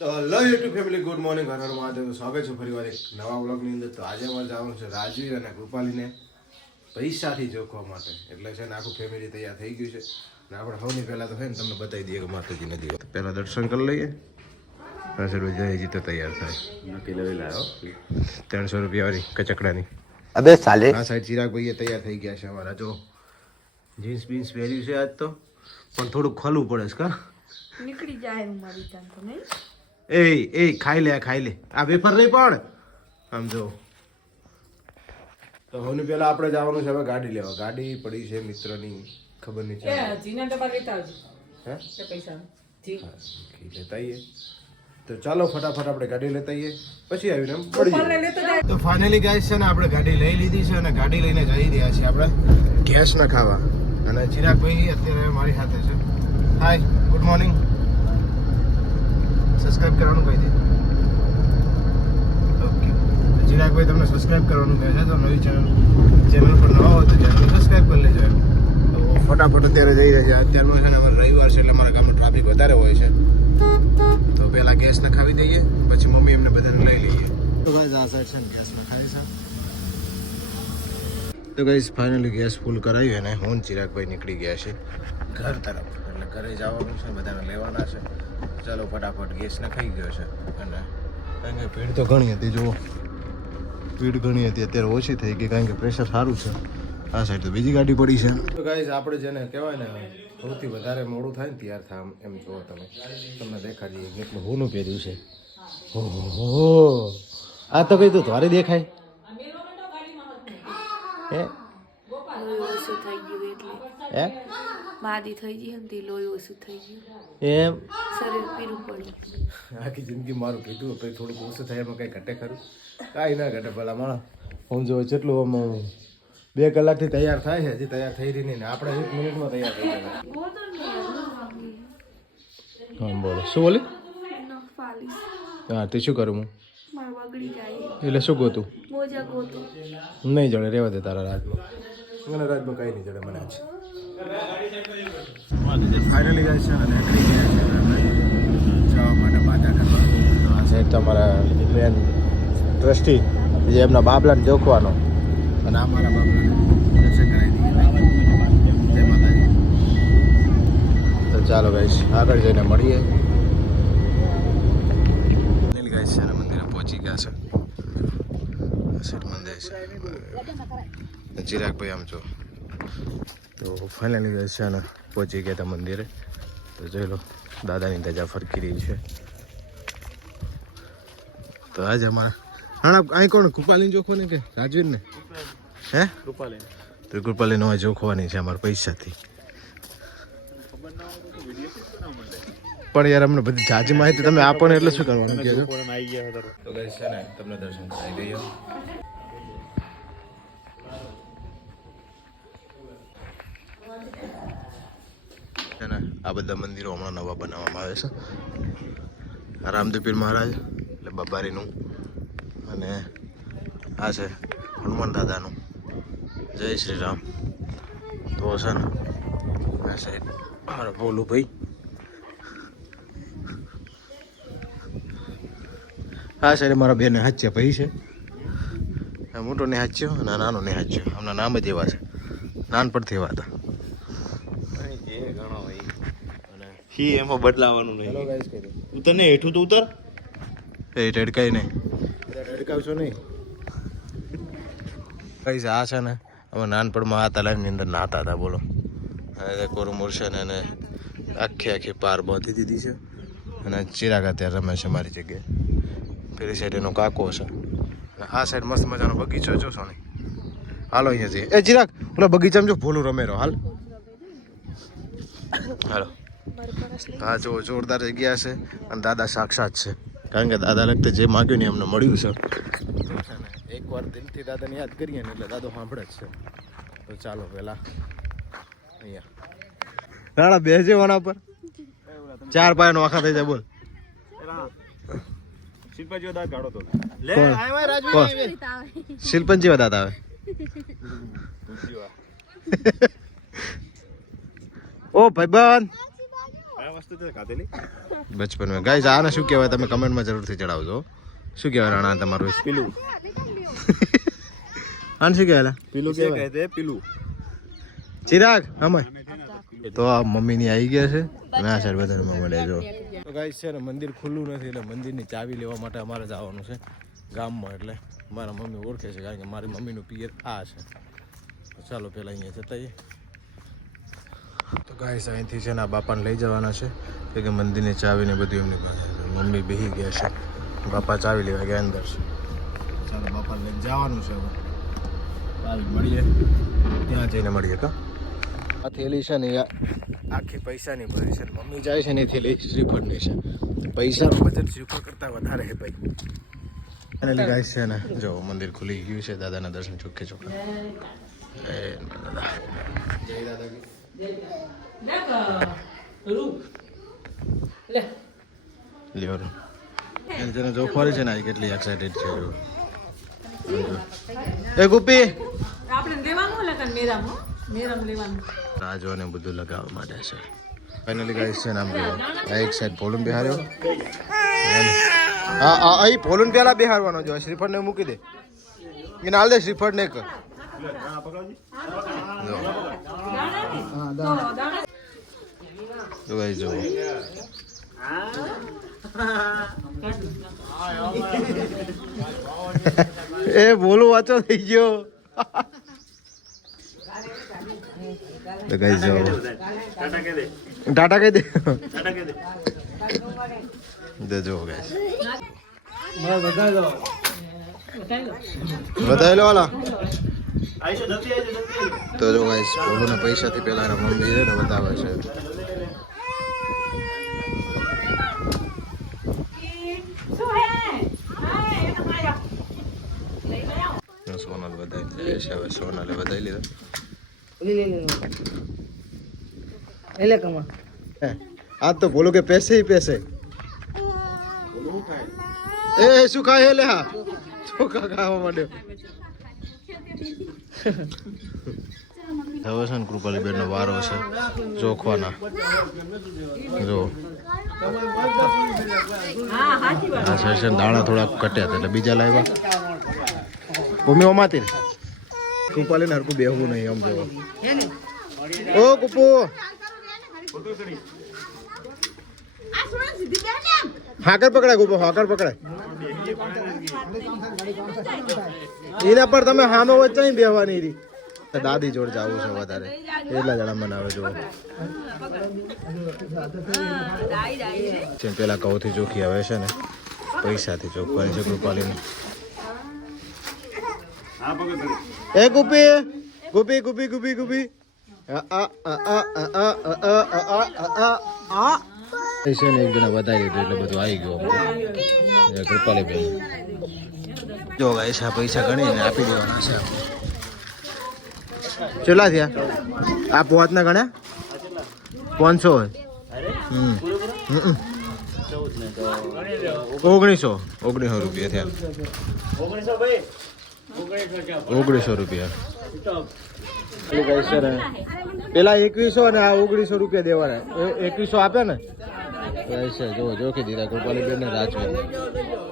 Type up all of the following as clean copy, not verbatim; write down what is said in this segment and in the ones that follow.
તો hello YouTube family, good morning. હર હર મહાદેવ. સ્વાગત છે ફરીવાર એક નવા વ્લોગની અંદર. તો આજે અમારે જવાનું છે રાજવી અને કૃપાલીને પૈસાથી જોખવા માટે. એટલે છે ને આખું ફેમિલી તૈયાર થઈ ગયું છે ને આપણે સૌની પહેલાં તો છે ને તમને બતાવી દઈએ કે માતાજી નદી પહેલાં દર્શન કરી લઈએ. જયજી તો તૈયાર થાય. નક્કી લઈ લાવ્યો 300 રૂપિયાવાળી કચકડાની. અબે સાલે આ સાઈડ ચિરાગ ભાઈએ તૈયાર થઈ ગયા છે અમારા. જો જીન્સ બીન્સ પહેર્યું છે આજ તો, પણ થોડુંક ખોલવું પડે છે. કા નીકળી જાય હું મારી તાન તો નહીં. એ ખાઈ લે આ વેફર નહીં પણ આમ જો. તો હવે પેલા આપણે જવાનું છે હવે ગાડી લેવા. ગાડી પડી છે મિત્રની, ખબર નહીં છે લેતા આવીએ. તો ચાલો ફટાફટ આપણે ગાડી લેતા આવીએ, પછી આવીને એમ પડી. તો ફાઇનલી ગાઈસ છે ને આપણે ગાડી લઈ લીધી છે અને ગાડી લઈને જઈ રહ્યા છીએ આપણે ગેસ ના ખાવા. અને ચિરાગભાઈ અત્યારે મારી સાથે છે. હાય, ગુડ મોર્નિંગ. સબસ્ક્રાઇબ કરવાનું કહી દે. ઓકે, ચિરાગભાઈ તમને સબસ્ક્રાઇબ કરવાનું કહે છે. તો નવી ચેનલ પર નવા હોય તો ચેનલ સબસ્ક્રાઇબ કરી લેજો. તો ફટાફટ અત્યારે જઈ રહ્યા છે. અત્યારમાં છે ને અમારે રવિવાર છે એટલે અમારા ગામમાં ટ્રાફિક વધારે હોય છે. તો પહેલાં ગેસ નખાવી દઈએ, પછી મમ્મી એમને બધાને લઈ લઈએ. તો ગાઈસ આ સાઈડ છે ને ગેસ નખાવી છે. તો ગાઈસ ફાઇનલી ગેસ ફૂલ કરાવી અને હું ચિરાગભાઈ નીકળી ગયા છે ઘર તરફ. એટલે ઘરે જવાનું છે, બધાને લેવાના છે. ચાલો ફટાફટ ગેસ નખાઈ ગયો છે. અને કારણ કે ભીડ તો ઘણી હતી, જુઓ ભીડ ઘણી હતી, અત્યારે ઓછી થઈ ગઈ કારણ કે પ્રેશર સારું છે. આ સાઈડ તો બીજી ગાડી પડી છે. તો ગાઈસ આપણે જેને કહેવાય ને સૌથી વધારે મોડું થાય ને ત્યાર થાય એમ જુઓ તમે, તમને દેખાડીએ કેટલું હોનું પહેર્યું છે. ઓહો, આ તો કઈ તો તારે દેખાય હે ઓછું થઈ ગયું એટલે હે માદી થઈ ગઈ હતી, લોહી ઓછું થઈ ગયું, એમ શરીર પીરું પડ્યું. આખી જિંદગી મારું કીધું પછી થોડુંક ઓછું થાય એમાં કંઈ ઘટે ખરું? કાંઈ ના ઘટે. પેલા માણસ હું જો જેટલું આમ 2 કલાકથી તૈયાર થાય છે, હજી તૈયાર થઈ રહી નહીં ને આપણે 1 મિનિટમાં તૈયાર થઈ જાય. હા બોલો, શું બોલી? હા તે શું કરું હું? બગડી જાય એટલે શું ગોતું? મોજા ગોતો નહીં જડે, રહેવા દે તારા રાજમાં. મને રાજમાં કંઈ નહીં જડે મને આજ. ફાઇનલી જાય છે અને નીકળી ગયા છે જવા માટે બાધા કરવા. તો આ સાઈડ તમારા મેન ટ્રસ્ટી જે એમના બાબલાને જોખવાનો અને આ મારા બાબલાને દર્શન કરાવી દઈએ. જય માતાજી. તો ચાલો ગાઈશ આગળ જઈને મળીએ. નીલ ગાઈશ છે અને મંદિરે પહોંચી ગયા છે. મંદિર છે ચિરાગભાઈ આમ જો. તો ફાઇનલી ગાઈસ છે ને પહોંચી ગયા હતા મંદિરે. તો જોઈ લો દાદાની ધજા ફરકી રહી છે. તો આજે અમારા અહીં કોણ કૃપાલીને જોખો ને કે રાજવીર ને? હે કૃપાલી. તો કૃપાલીને હવે જોખવાની છે અમારા પૈસાથી. પણ યાર અમને બધી જાજી માહિતી તમે આપો ને એટલે શું કરવાનું કહેજો. તો ગાઈસ છે ને તમને દર્શન કરાવી દઈએ. આ બધા મંદિરો હમણાં નવા બનાવવામાં આવે છે. રામદેવ પીર મહારાજ એટલે બાબારીનું, અને આ છે હનુમાન દાદાનું. જય શ્રી રામ. તો છે ને આ સાઈડ મારા ભોલુભાઈ, આ સાઈડ મારા બેને હાચ્યા ભાઈ છે. મોટો ને હાચ્યો અને નાનો ને હાચ્યો. હમણાં નામ જ એવા છે, નાનપણથી એવા હતા. એમાં બદલાવાનું નહીં. ઉતર ને હેઠું તો ઉતર. એ ઢડકાય નહીં, ઢડકાવશો નહીં. કઈ છે આ છે ને અમે નાનપણમાં આ તલાવની અંદર નાહતા હતા. બોલો કોરમોર છે ને એને આખી પાર બાંધી દીધી છે. અને ચિરાગ અત્યારે રમે છે મારી જગ્યાએ. પેલી સાઈડ એનો કાકો છે. આ સાઈડ મસ્ત મજાનો બગીચો જોશો ને. હાલો અહીંયા જઈએ. એ ચિરાગ પેલા બગીચામાં જો ભોલું રમેરો. હાલ હાલો. હા જો જોરદાર જગ્યા છે અને દાદા સાક્ષાત છે. કારણ કે દાદા લગતે જે માગ્યું ને એમને મળ્યું છે. એકવાર દિલથી દાદાને યાદ કરીએ ને એટલે દાદો સાંભળે જ છે. તો ચાલો પેલા અહીંયા રાણા બેસજે વાના પર 4 પાયાનો આખા થઈ જાય. બોલ શિલ્પાજીઓ દાંત કાઢો તો. લે આય રાજવી શિલ્પનજી દાંત આવે. ઓ ભાઈબંધ વસ્તુ તે ખાધેલી બચપનમાં ગાઈસ આને શું કહેવાય તમે કમેન્ટમાં જરૂરથી જણાવજો શું કહેવાય રાણા તમારું પીલું આને શું કહેવાય પીલું કે કહે પીલું ચિરાગ અમે તો આ મમ્મીની આવી ગયા છે અને આ સાઈડ બધામાં મળે જો તો ગાઈસ છે ને મંદિર ખુલ્લું નથી એટલે મંદિરની ચાવી લેવા માટે અમારે જવાનું છે ગામમાં એટલે મારા મમ્મી ઓળખે છે કારણ કે મારી મમ્મીનું પિયર આ છે ચાલો પહેલાં અહીંયા જતા જઈએ તો ગાઈસ અહીંથી છે ને આ બાપાને લઈ જવાના છે કે મંદિરની ચાવીને બધું એમની પાસે મમ્મી બેસી ગયા છે બાપા ચાવી લેવા ગયા અંદર છે ચાલો બાપાને લઈને જવાનું છે હવે ચાવી મળીએ ત્યાં જઈને મળીએ કા આ થેલી છે ને આખી પૈસાની ભરી છે મમ્મી જાય છે ને એ થેલી શ્રીફળની છે પૈસાનું બજેટ શ્રીફળ કરતાં વધારે છે ભાઈ અને ગાઈસ છે ને જો મંદિર ખુલી ગયું છે દાદાના દર્શન ચોખ્ખે ચોખ્ખા જય દાદા લ્યો જેને જોખવારી છે ને આ કેટલી એક્સાઇટેડ છે એ ગુપી આપણે લેવાનું લગન મેરામ લેવાનું રાજોને બધું લગાવવા માટે છે ફાઇનલી ગાઈસ છે ને આમ જો આ એક સાઈડ ભોલું બેહાર્યો હા હા અહીં ભોલું પેલા બેહારવાનો જો શ્રીફળને મૂકી દે એને હાલ દે શ્રીફળ ને કર તો ગાઈસ જો એ બોલું વાંચો થઈ ગયો તો ગાઈસ જો ટાટા કહી દે દે જો ગાઈસ બતાવી લો વાલા તો જો ગાઈસ બોલુના પૈસાથી પેલા એના મમ્મી છે ને બતાવે છે સોનલ બધાઈ છે હવે સોનલે બધાઈ લીધો आज तो बोलो के पैसे ही पैसे ए શું ખાય લે હા ચોખા ખાવા માંડ્યો હવે છે ને કૃપાલી બેન નો વારો છે ચોખવાના જો આ સેશન દાણા થોડા કટ્યા હતા એટલે બીજા લાવ્યા ભૂમિ ઓમાતી કૃપાલી ને હરકું બેહવું નહીં આમ જો ઓ કુપુ હાકર પકડાય ગુપો હાકર પકડાય એના પર તમે સામે વચ્ચે બેહવાની રહી દાદી જોડે જવું છે વધારે એટલા જણા બનાવે જો પેલા કઉથી ચોખ્ખી આવે છે ને પૈસાથી ચોખવાની છે કૃપાલીને એ ગુપી ગુપી ગુપી ગુપી ગુપી પૈસા ને એક જણા વધારી દીધું એટલે બધું આવી ગયું કૃપાલી બેન જો ગાઈસ આ પૈસા ગણીને આપી દેવાના છે ચેલા થયા આ પોતના ગણ્યા 500 હોય 1900 રૂપિયા થયા 1900 રૂપિયા પેલા 2100 અને આ 1900 રૂપિયા દેવાના 2100 આપે ને જો જોખી દીધા કૃપાલી બેન ને રાજવી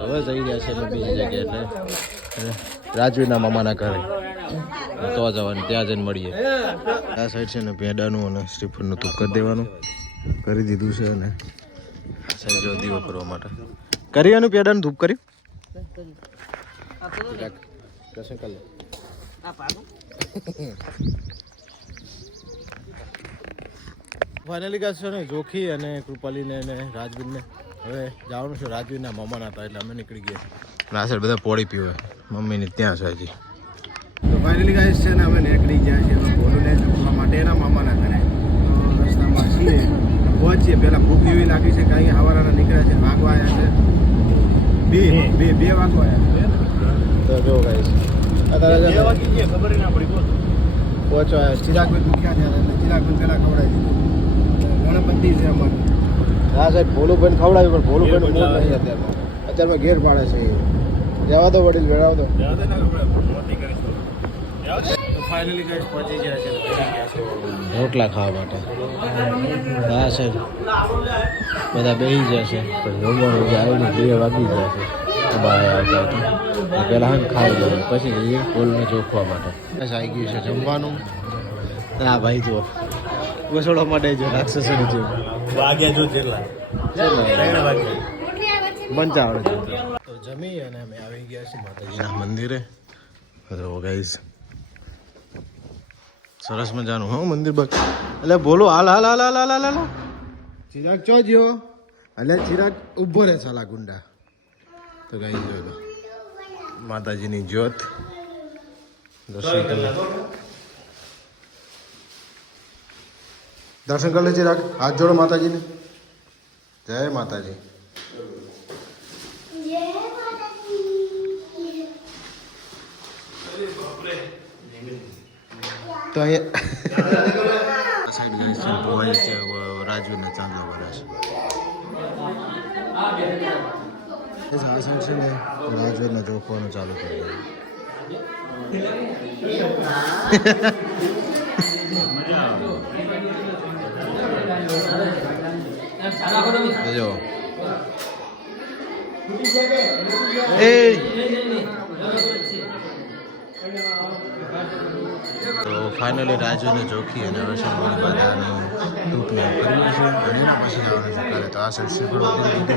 હવે જઈ રહ્યા છે બીજી જગ્યાએ એટલે રાજવીના મામાના ઘરે તો જવાનું ત્યાં જઈને મળીએ આ સાઈડ છે ને પેડાનું અને શ્રીફળનું તું કરી દેવાનું કરી દીધું છે અને સાઈડ જો દીવો કરવા માટે કરી એનું પેડાનું ધૂપ કર્યું ફાઇનલી ગાઈસ છે ને જોખી અને કૃપાલીને અને રાજવીરને હવે જવાનું છે રાજવીરના મામાના હતા એટલે અમે નીકળી ગયા આ સાઈડ બધા પોળી પીવે મમ્મીની ત્યાં છે હજી તો ફાઇનલી ગાઈસ છે ને અમે નીકળી ગયા છીએ ભોલુને જમવા માટે એના મામાના ઘરે રસ્તામાં છીએ પહોંચીએ પહેલાં ભૂખ એવી લાગી છે કારણ કે હવારાના નીકળ્યા છે વાગવા આવ્યા છે બે વાગવા આવ્યા તો જો ગાઈસ અત્યારે ખબર ના પડી પહોંચવા ચિરાગભાઈ ભૂખ્યા થયા એટલે ચિરાગભાઈ પહેલાં ખવડાવી દીધું ગણપતિ છે અમારે હા સાહેબ ભોલુભાઈને ખવડાવ્યું પણ ભોલુભાઈનું મૂળ નહીં અત્યારમાં ઘેર પાડે છે જવા દો વડીલ વેળાવ દો ફાઇનલી ગાઈસ પહોંચી ગયા છે રોટલા ખાવા માટે. હા સર બધા બેસી ગયા છે પણ જમવાનું જે આવીને 2 વાગી ગયા છે બહાર આવતા હતા પહેલાં હા ખાઈ લઈએ પછી જઈએ પોલને ચોખવા માટે. બસ આવી ગયું છે જમવાનું. હા ભાઈ જુઓ વસોડવા માટે જો રાક્ષસોની જેમ વાગ્યા જો જેટલા 3 વાગ્યા બંચાવડે તો જમી અને અમે આવી ગયા છીએ માતાજીના મંદિરે. તો ગાઈસ સરસ મજાનું હો મંદિર બસ. એટલે બોલો હાલ હાલ હાલ હાલ હાલ હાલ ચિરાગ ચો જ્યો એટલે ચિરાગ ઊભો રહે સાલા ગુંડા. તો ગાઈસ જો તો માતાજીની જ્યોત દર્શન કરી લે ચિરાગ. હાથ જોડો માતાજીને. જય માતાજી. તો અહીંયા સાઈડ ભોવાઈ છે રાજુના ચાંદા વાળા છે. આ સાઈડ છે ને રાજુના જોખવાનું ચાલુ કરી જો તો ફાઇનલી રાજુને જોખી અને હવે શંકરની બધાની ધૂપને કર્યું છે અને એના પછી જવાનું છે. તો આ સાઈડ શ્રીફળ દીધું છે